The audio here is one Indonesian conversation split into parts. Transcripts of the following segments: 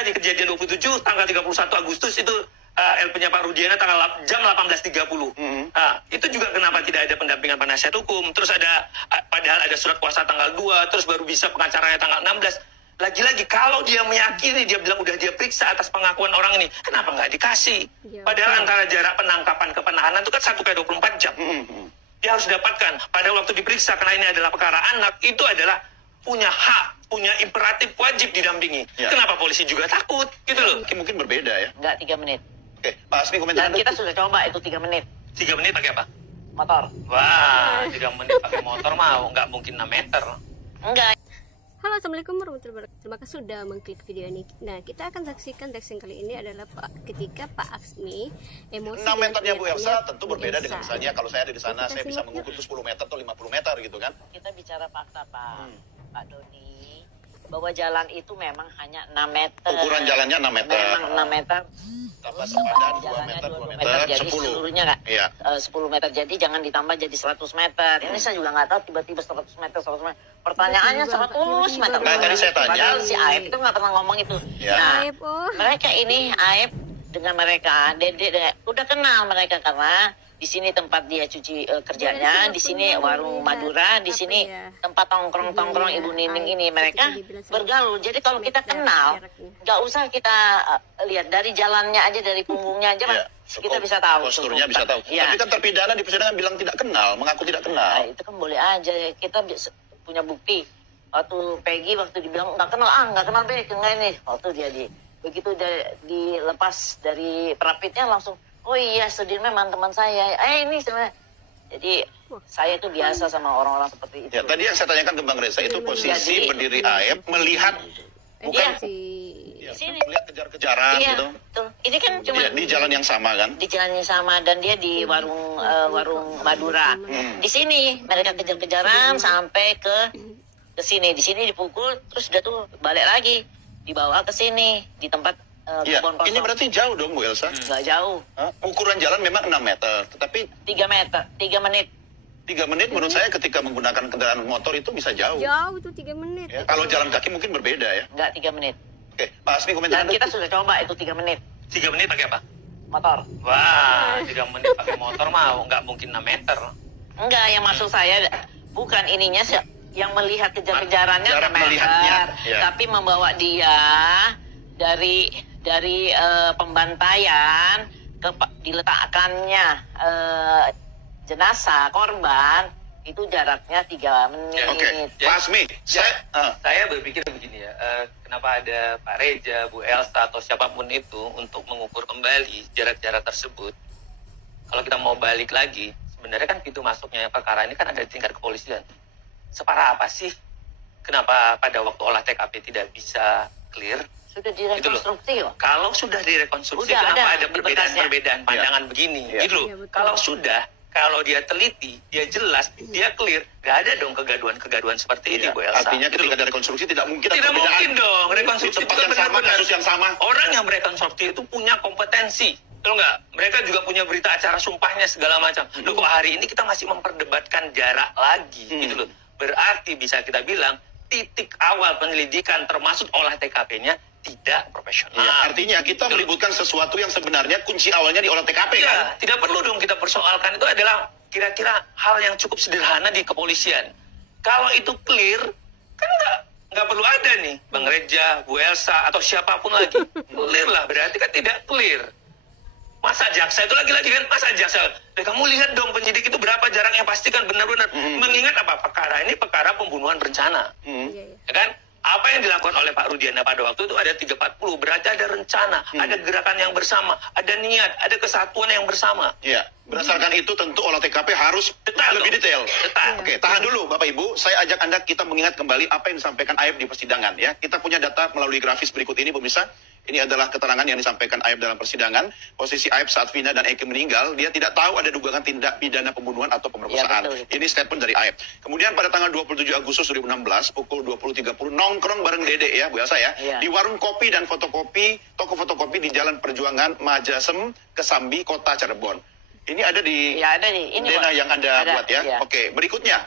tadi kejadian 27 tanggal 31 Agustus itu LP-nya Pak Rudiana jam 18.30. Itu juga kenapa tidak ada pendampingan penasihat hukum. Terus padahal ada surat kuasa tanggal 2, terus baru bisa pengacaranya tanggal 16. Lagi-lagi kalau dia meyakini, dia bilang udah dia periksa atas pengakuan orang ini, kenapa nggak dikasih? Padahal antara jarak penangkapan ke penahanan itu kan 1 kali 24 jam. Dia harus dapatkan. Pada waktu diperiksa, karena ini adalah perkara anak, itu adalah punya hak, punya imperatif wajib didampingi. Kenapa polisi juga takut? Gitu loh. Mungkin berbeda ya. Enggak, 3 menit. Oke, Pak Asmi komentar. Dan kita sudah coba itu 3 menit. 3 menit pakai apa? Motor. Wah, 3 menit pakai motor mau nggak mungkin 6 meter. Enggak. Halo, assalamualaikum warahmatullahi wabarakatuh. Terima kasih sudah mengklik video ini. Nah, kita akan saksikan teks yang kali ini adalah ketika Pak Asmi emosi. 6 meternya Bu Elsa tentu berbeda dengan misalnya kalau saya ada di sana, saya bisa mengukur itu 10 meter atau 50 meter gitu kan. Kita bicara fakta, Pak Doni, bahwa jalan itu memang hanya 6 meter. Ukuran jalannya 6 meter. Memang 6 meter. Tambah sepadan 2 meter, 2 meter, jadi 10. seluruhnya Kak, 10 meter, jadi jangan ditambah jadi 100 meter. Ini saya juga nggak tahu tiba-tiba 100 meter. Pertanyaannya 100 meter. Nah, tadi saya tanya. Padahal si Aib itu nggak pernah ngomong itu. Nah, mereka ini Aib dengan mereka, Dede udah kenal mereka karena di sini tempat dia cuci kerjanya, di sini warung Madura, di sini tempat tongkrong Ibu Nining ini. Mereka bergaul. Jadi kalau kita kenal, nggak usah kita lihat dari jalannya aja, dari punggungnya aja, kita bisa tahu. Posturnya bisa tahu. Tapi kan terpidana di persidangan bilang tidak kenal, mengaku tidak kenal. Nah, itu kan boleh aja. Kita punya bukti. Waktu Peggy waktu dibilang nggak kenal be, enggak ini. Waktu dia begitu dilepas dari perapitnya langsung. Oh iya, Sudirman teman saya. Ini sebenarnya. Jadi saya itu biasa sama orang-orang seperti itu. Ya, tadi yang saya tanyakan ke Bang Reza itu posisi berdiri Aib melihat bukan di sini melihat kejar-kejaran gitu. Betul. Ini kan cuma di jalan yang sama kan? Di jalan yang sama dan dia di warung Madura. Di sini mereka kejar-kejaran sampai ke sini. Di sini dipukul terus udah tuh balik lagi dibawa ke sini di tempat kebun kosong. Ini berarti jauh dong Bu Elsa? Nggak jauh. Ukuran jalan memang 6 meter, tetapi 3 menit. 3 menit menurut saya ketika menggunakan kendaraan motor itu bisa jauh. Jauh itu 3 menit. Ya, kalau jalan kaki mungkin berbeda ya. Enggak, 3 menit. Oke, Pak Asmi komentar. Dan kita sudah coba itu 3 menit. 3 menit pakai apa? Motor. Wah, 3 menit pakai motor mau nggak mungkin 6 meter. Enggak, yang maksud saya bukan ininya yang melihat kejar-kejarannya 6 meter, tapi membawa dia dari pembantaian ke diletakkannya jenazah korban itu jaraknya 3 menit. Oke, Pak Asmi, saya berpikir begini ya, kenapa ada Pak Reza, Bu Elsa atau siapapun itu untuk mengukur kembali jarak-jarak tersebut. Kalau kita mau balik lagi, sebenarnya kan pintu masuknya perkara ini kan ada di tingkat kepolisian. Separah apa sih? Kenapa pada waktu olah TKP tidak bisa clear? Sudah direkonstruksi loh. Kalau sudah direkonstruksi, kenapa ada perbedaan pandangan begini? Gitu loh. Kalau dia teliti, dia jelas, dia clear, gak ada dong kegaduhan seperti ini, Bu Elsa. Artinya ketika ada rekonstruksi tidak mungkin dong. Rekonstruksi tempat yang sama, kasus yang sama. Orang yang merekonstruksi itu punya kompetensi. Tahu nggak? Mereka juga punya berita acara sumpahnya segala macam. Loh, kok hari ini kita masih memperdebatkan jarak lagi, gitu loh. Berarti bisa kita bilang titik awal penyelidikan termasuk olah TKP-nya tidak profesional. Artinya kita meributkan sesuatu yang sebenarnya kunci awalnya di olah TKP kan? Tidak perlu dong kita persoalkan. Itu adalah kira-kira hal yang cukup sederhana di kepolisian. Kalau itu clear, kan nggak perlu ada nih Bang Reza, Bu Elsa atau siapapun lagi. Clear lah, berarti kan tidak clear. Masa jaksa itu lagi-lagi kan, masa jaksa. Kamu lihat dong penyidik itu berapa jaraknya, pastikan benar-benar. Mengingat apa? Perkara ini perkara pembunuhan berencana. Ya kan? Apa yang dilakukan oleh Pak Rudiana pada waktu itu ada 340, berarti ada rencana, ada gerakan yang bersama, ada niat, ada kesatuan yang bersama. Iya, berdasarkan itu tentu olah TKP harus lebih detail. Oke, tahan dulu Bapak Ibu, saya ajak Anda kita mengingat kembali apa yang disampaikan Aib di persidangan ya. Kita punya data melalui grafis berikut ini pemirsa. Ini adalah keterangan yang disampaikan Aib dalam persidangan. Posisi Aib saat Vina dan Eki meninggal, dia tidak tahu ada dugaan tindak pidana pembunuhan atau pemerkosaan. Ini statement dari Aib. Kemudian pada tanggal 27 Agustus 2016, pukul 20.30, nongkrong bareng Dede ya, Bu Elsa ya, di warung kopi dan fotokopi, toko fotokopi di Jalan Perjuangan, Majasem, Kesambi, Kota Cirebon. Ini ada di Dena yang Anda buat ya. Oke, berikutnya.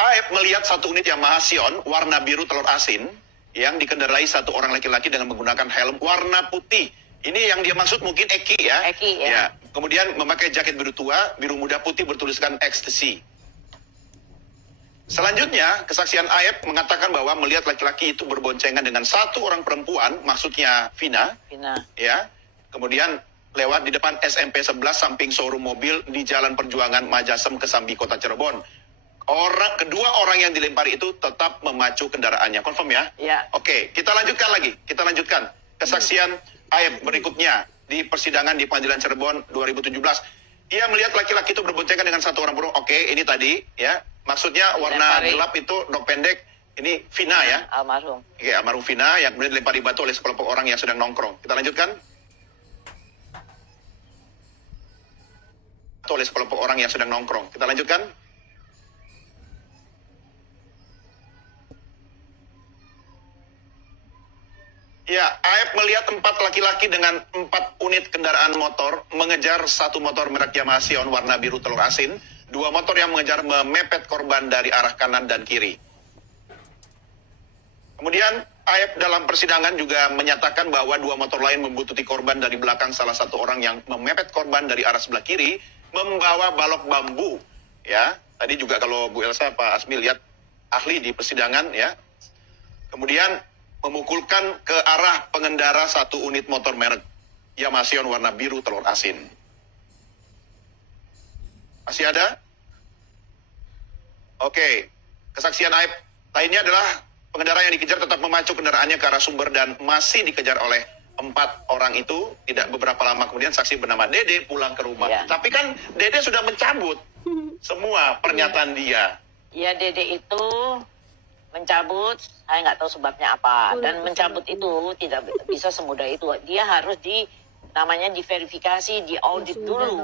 Aib melihat satu unit Yamaha Sion warna biru telur asin yang dikendarai satu orang laki-laki dengan menggunakan helm warna putih. Ini yang dia maksud mungkin Eki ya. Eki ya. Kemudian memakai jaket biru tua, biru muda putih bertuliskan ecstasy. Selanjutnya, kesaksian Aep mengatakan bahwa melihat laki-laki itu berboncengan dengan satu orang perempuan, maksudnya Vina. Ya. Kemudian lewat di depan SMP 11 samping showroom mobil di Jalan Perjuangan Majasem Kesambi Kota Cirebon. Kedua orang yang dilempari itu tetap memacu kendaraannya. Confirm ya? Ya. Oke, kita lanjutkan lagi. Kita lanjutkan kesaksian Aep berikutnya di persidangan di Pengadilan Cirebon 2017. Ia melihat laki-laki itu berboncengan dengan satu orang perempuan. Oke, ini tadi ya. Maksudnya warna gelap itu rok pendek. Ini Vina ya. Almarhum. Oke, almarhum Vina yang kemudian dilempari batu oleh sekelompok orang yang sedang nongkrong. Kita lanjutkan. Oleh sekelompok orang yang sedang nongkrong. Kita lanjutkan. Ya, Aep melihat 4 laki-laki dengan 4 unit kendaraan motor mengejar satu motor merek Yamaha Sion warna biru telur asin, 2 motor yang mengejar memepet korban dari arah kanan dan kiri. Kemudian Aep dalam persidangan juga menyatakan bahwa 2 motor lain membuntuti korban dari belakang salah satu orang yang memepet korban dari arah sebelah kiri, membawa balok bambu. Ya, tadi juga kalau Bu Elsa, Pak Asmi lihat ahli di persidangan ya. Kemudian memukulkan ke arah pengendara satu unit motor merek Yamaha Sion warna biru telur asin. Masih ada? Oke, kesaksian Aep lainnya adalah pengendara yang dikejar tetap memacu kendaraannya ke arah sumber dan masih dikejar oleh 4 orang itu. Tidak beberapa lama kemudian saksi bernama Dede pulang ke rumah. Ya. Tapi kan Dede sudah mencabut semua pernyataan dia. Ya, Dede itu mencabut, saya nggak tahu sebabnya apa. Dan mencabut itu tidak bisa semudah itu. Dia harus namanya diverifikasi, diaudit dulu.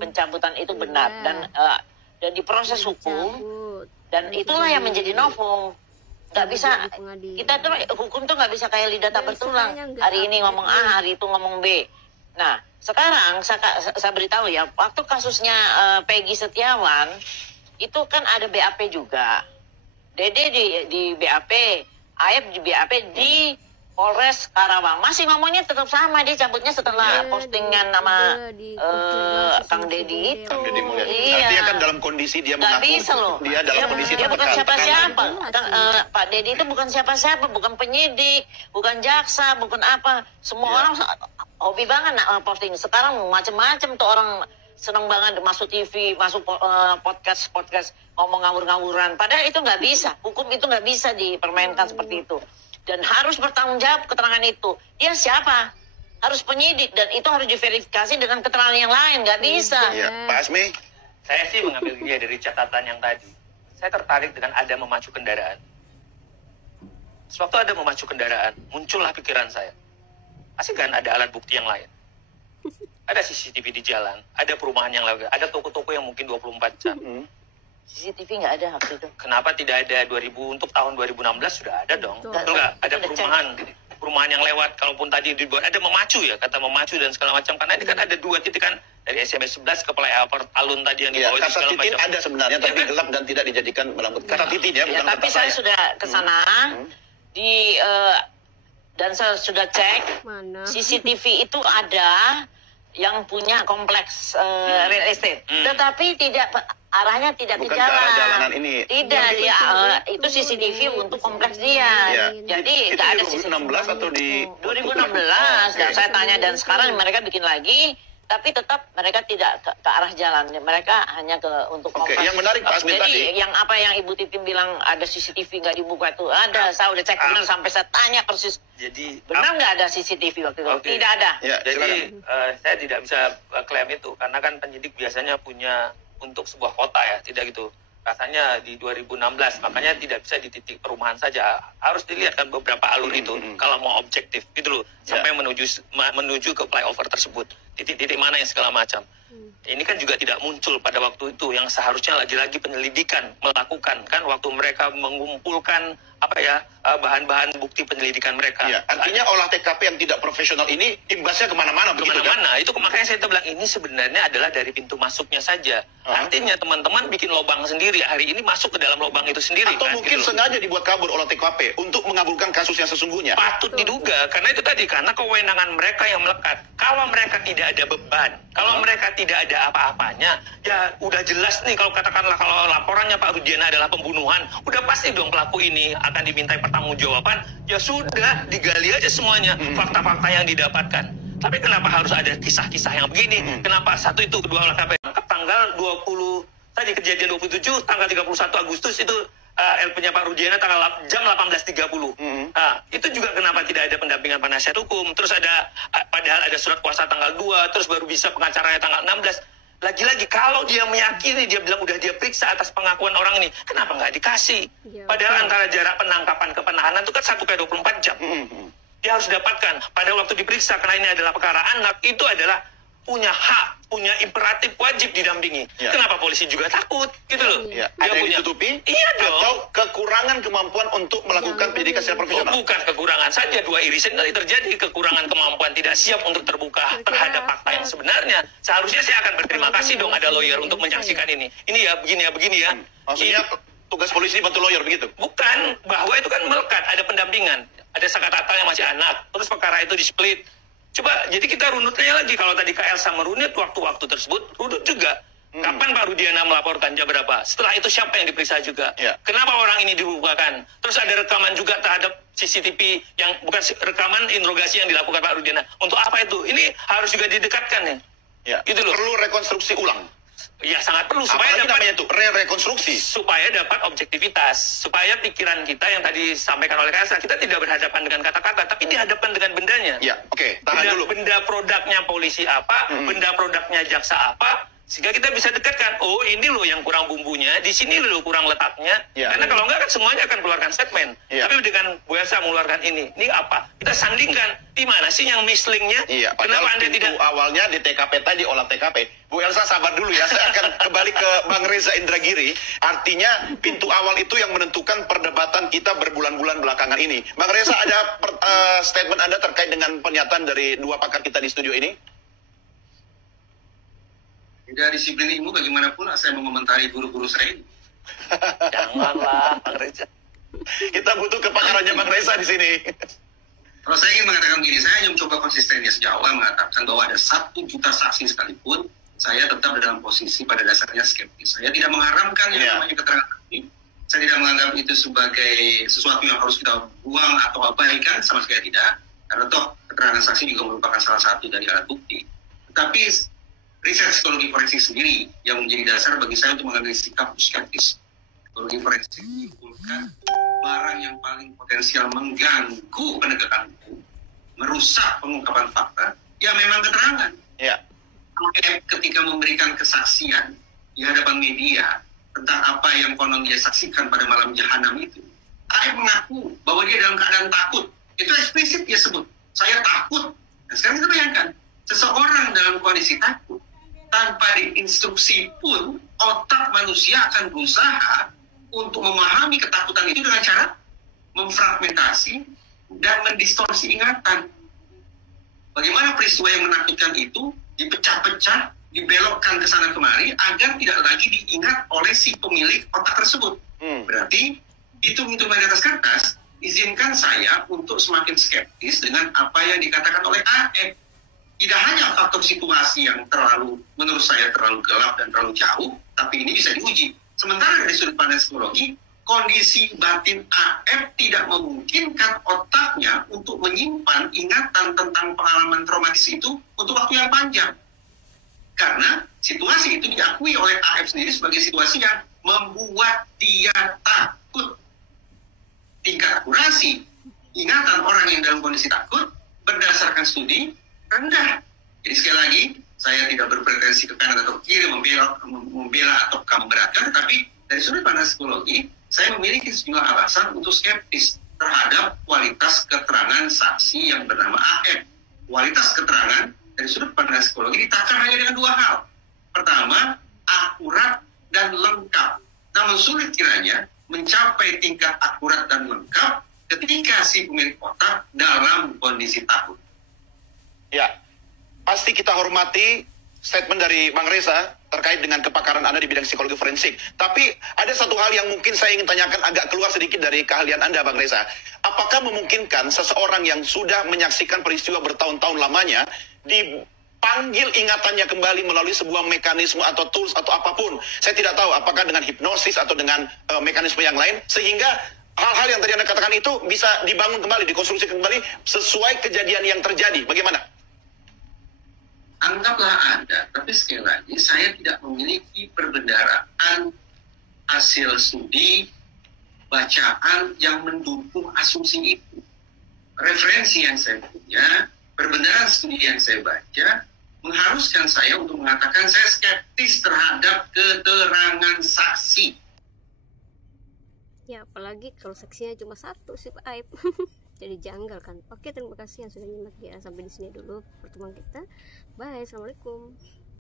Pencabutan itu benar dan diproses hukum. Dan itulah yang menjadi novum. Nggak bisa, kita tuh hukum tuh nggak bisa kayak lidah tak bertulang. Hari ini ngomong A, hari itu ngomong B. Nah, sekarang saya beritahu ya, waktu kasusnya Peggy Setiawan itu kan ada BAP juga. Dede di BAP, Aep di BAP di Polres Karawang. Masih ngomongnya tetap sama, dia cabutnya setelah postingan nama Kang Dedi itu. Kang Dedi Mulyadi. Iya. Artinya kan dalam kondisi dia Nggak mengaku bisa loh. dia dalam kondisi dia bukan tertekan. siapa-siapa. Pak Dedi itu bukan siapa-siapa, bukan penyidik, bukan jaksa, bukan apa. Semua orang hobi banget posting. Sekarang macam-macam tuh orang senang banget masuk TV, masuk podcast ngomong ngawur-ngawuran. Padahal itu nggak bisa. Hukum itu nggak bisa dipermainkan seperti itu. Dan harus bertanggung jawab keterangan itu. Dia siapa? Harus penyidik dan itu harus diverifikasi dengan keterangan yang lain. Nggak bisa. Iya, Pak Asmi. Saya sih mengambil dia dari catatan yang tadi. Saya tertarik dengan ada memacu kendaraan. Sewaktu ada memacu kendaraan, muncullah pikiran saya. Pasti kan ada alat bukti yang lain. Ada CCTV di jalan, ada perumahan yang lain, ada toko-toko yang mungkin 24 jam. CCTV nggak ada waktu itu. Kenapa tidak ada untuk tahun 2016 sudah ada dong. Betul nggak? Ada perumahan yang lewat, kalaupun tadi dibuat ada memacu ya, kata memacu dan segala macam. Karena ini kan ada 2 titik kan, dari SMS 11 ke flyover alun tadi yang dibawa kata segala titin macam. ada sebenarnya, tapi gelap dan tidak dijadikan kata titin ya, bukan tapi kata saya sudah ke sana dan saya sudah cek CCTV itu ada yang punya kompleks real estate, tetapi arahnya tidak bukan ke jalan. jalanan ini. Tidak, dia itu CCTV untuk kompleks dia. Jadi nggak ada CCTV. 2016 atau di 2016 dan saya tanya dan sekarang mereka bikin lagi, tapi tetap mereka tidak ke arah jalan. Mereka hanya untuk kompleks. Yang menarik Pak Asmi Jadi tadi. yang apa yang Ibu Titin bilang ada CCTV nggak dibuka itu ada. Saya udah cek benar sampai saya tanya persis. Jadi benar nggak ada CCTV waktu itu? Tidak ada. Ya, jadi saya tidak bisa klaim itu karena kan penyidik biasanya punya untuk sebuah kota ya, tidak gitu. Rasanya di 2016, makanya tidak bisa di titik perumahan saja. Harus dilihat kan beberapa alur itu kalau mau objektif gitu loh. sampai menuju ke flyover tersebut. Titik-titik mana yang segala macam. Ini kan juga tidak muncul pada waktu itu, yang seharusnya lagi-lagi penyelidikan melakukan kan waktu mereka mengumpulkan bahan-bahan bukti penyelidikan mereka. Ya, artinya olah TKP yang tidak profesional ini imbasnya kemana-mana. Kemana-mana. Itu makanya saya bilang ini sebenarnya adalah dari pintu masuknya saja. Artinya teman-teman bikin lubang sendiri hari ini masuk ke dalam lubang itu sendiri. Atau kan, mungkin gitu sengaja dibuat kabur olah TKP untuk mengabulkan kasus yang sesungguhnya. Patut diduga karena itu tadi, karena kewenangan mereka yang melekat. Kalau mereka tidak ada beban, kalau mereka tidak ada apa-apanya, ya udah jelas nih kalau katakanlah kalau laporannya Pak Rudiana adalah pembunuhan, udah pasti dong pelaku ini akan dimintai pertanggungjawaban. Ya sudah, digali aja semuanya fakta-fakta yang didapatkan. Tapi kenapa harus ada kisah-kisah yang begini? Kenapa satu itu, kedua olah TKP tanggal 20 tadi kejadian 27, tanggal 31 Agustus itu LP-nya Pak Rudiana jam 18.30. Itu juga kenapa tidak ada pendampingan penasihat hukum. Terus padahal ada surat kuasa tanggal 2, terus baru bisa pengacaranya tanggal 16. Lagi-lagi kalau dia meyakini, dia bilang udah dia periksa atas pengakuan orang ini, kenapa nggak dikasih? Padahal antara jarak penangkapan ke penahanan itu kan 1x24 jam. Dia harus dapatkan. Pada waktu diperiksa, karena ini adalah perkara anak, itu adalah punya hak, punya imperatif wajib didampingi. Kenapa polisi juga takut? Gitu loh. Dia ada yang ditutupi? Iya dong. Atau kekurangan kemampuan untuk melakukan pendidikan secara profesional? Bukan kekurangan saja, dua irisan kali terjadi. Kekurangan kemampuan, tidak siap untuk terbuka terhadap fakta yang sebenarnya. Seharusnya saya akan berterima kasih dong ada lawyer untuk menyaksikan ini. Ini ya, begini ya. Maksudnya tugas polisi bantu lawyer begitu? Bukan, bahwa itu kan melekat, ada pendampingan. Ada Sakatata yang masih anak, terus perkara itu di-split. Coba, jadi kita runutnya lagi. Kalau tadi Kak Elsa merunut waktu-waktu tersebut, runut juga. Kapan Pak Rudiana melaporkan, jam berapa? Setelah itu siapa yang diperiksa juga? Kenapa orang ini dibukakan? Terus ada rekaman juga terhadap CCTV yang bukan rekaman interogasi yang dilakukan Pak Rudiana. Untuk apa itu? Ini harus juga didekatkan ya. Gitu loh. Perlu rekonstruksi ulang. Ya sangat perlu supaya dapat itu rekonstruksi, supaya dapat objektivitas, supaya pikiran kita yang tadi disampaikan oleh Kak Elsa, kita tidak berhadapan dengan kata-kata, tapi dihadapkan dengan bendanya. Ya, oke. Tahan dulu. Benda produknya polisi apa, benda produknya jaksa apa, sehingga kita bisa dekatkan. Oh ini loh yang kurang bumbunya, di sini loh kurang letaknya. Karena kalau enggak kan semuanya akan keluarkan statement. Tapi dengan Bu Elsa mengeluarkan ini apa? Kita sandingkan di mana sih yang mislingnya? Kenapa Anda tidak awalnya di TKP tadi olah TKP? Bu Elsa sabar dulu ya, saya akan kembali ke Bang Reza Indragiri. Artinya pintu awal itu yang menentukan perdebatan kita berbulan-bulan belakangan ini. Bang Reza, ada statement Anda terkait dengan pernyataan dari dua pakar kita di studio ini? Tidak disiplin ilmu bagaimanapun saya mengomentari guru-guru saya ini. Janganlah Bang Reza. Kita butuh kepakarannya Bang Reza di sini. Kalau saya ingin mengatakan begini, saya hanya mencoba konsistennya sejak awal mengatakan bahwa ada 1 juta saksi sekalipun, saya tetap dalam posisi pada dasarnya skeptis. Saya tidak mengharamkan yang namanya keterangan saksi. Saya tidak menganggap itu sebagai sesuatu yang harus kita buang atau abaikan, sama sekali tidak. Karena toh keterangan saksi juga merupakan salah satu dari alat bukti. Tetapi riset psikologi forensik sendiri yang menjadi dasar bagi saya untuk mengambil sikap skeptis. Psikologi forensik menyimpulkan barang yang paling potensial mengganggu penegakan hukum, merusak pengungkapan fakta, ya memang keterangan. Ketika memberikan kesaksian di hadapan media tentang apa yang konon dia saksikan pada malam jahanam itu, AF mengaku bahwa dia dalam keadaan takut. Itu eksplisit dia sebut, saya takut. Dan sekarang kita bayangkan, seseorang dalam kondisi takut, tanpa diinstruksi pun, otak manusia akan berusaha untuk memahami ketakutan itu dengan cara memfragmentasi dan mendistorsi ingatan. Bagaimana peristiwa yang menakutkan itu dipecah-pecah, dibelokkan ke sana kemari agar tidak lagi diingat oleh si pemilik otak tersebut. Berarti hitung-hitungan di atas kertas izinkan saya untuk semakin skeptis dengan apa yang dikatakan oleh AF. Tidak hanya faktor situasi yang menurut saya terlalu gelap dan terlalu jauh, tapi ini bisa diuji. Sementara dari sudut pandang psikologi, kondisi batin AF tidak memungkinkan otaknya untuk menyimpan ingatan tentang pengalaman traumatis itu untuk waktu yang panjang. Karena situasi itu diakui oleh AF sendiri sebagai situasi yang membuat dia takut. Tingkat akurasi ingatan orang yang dalam kondisi takut berdasarkan studi rendah. Jadi sekali lagi, saya tidak berpretensi ke kanan atau kiri, membela atau memberatkan, tapi dari sudut pandang psikologi, saya memiliki sejumlah alasan untuk skeptis. terhadap kualitas keterangan saksi yang bernama AF. Kualitas keterangan dari sudut pandang psikologi ditakar hanya dengan dua hal. Pertama, akurat dan lengkap. Namun sulit kiranya mencapai tingkat akurat dan lengkap ketika si pemilik kotak dalam kondisi takut. Ya, pasti kita hormati statement dari Bang Reza terkait dengan kepakaran Anda di bidang psikologi forensik. Tapi ada satu hal yang mungkin saya ingin tanyakan agak keluar sedikit dari keahlian Anda, Bang Reza. Apakah memungkinkan seseorang yang sudah menyaksikan peristiwa bertahun-tahun lamanya dipanggil ingatannya kembali melalui sebuah mekanisme atau tools atau apapun? Saya tidak tahu apakah dengan hipnosis atau dengan mekanisme yang lain, sehingga hal-hal yang tadi Anda katakan itu bisa dibangun kembali, dikonstruksi kembali sesuai kejadian yang terjadi. Bagaimana? Anggaplah Anda, tapi sekali lagi saya tidak memiliki perbendaharaan hasil studi bacaan yang mendukung asumsi itu. Referensi yang saya punya, perbendaharaan studi yang saya baca, mengharuskan saya untuk mengatakan saya skeptis terhadap keterangan saksi. Ya, apalagi kalau saksinya cuma satu sih Pak Aib. Jadi janggal kan. Oke, terima kasih yang sudah nyimak ya. Sampai di sini dulu pertemuan kita. Bye, assalamualaikum.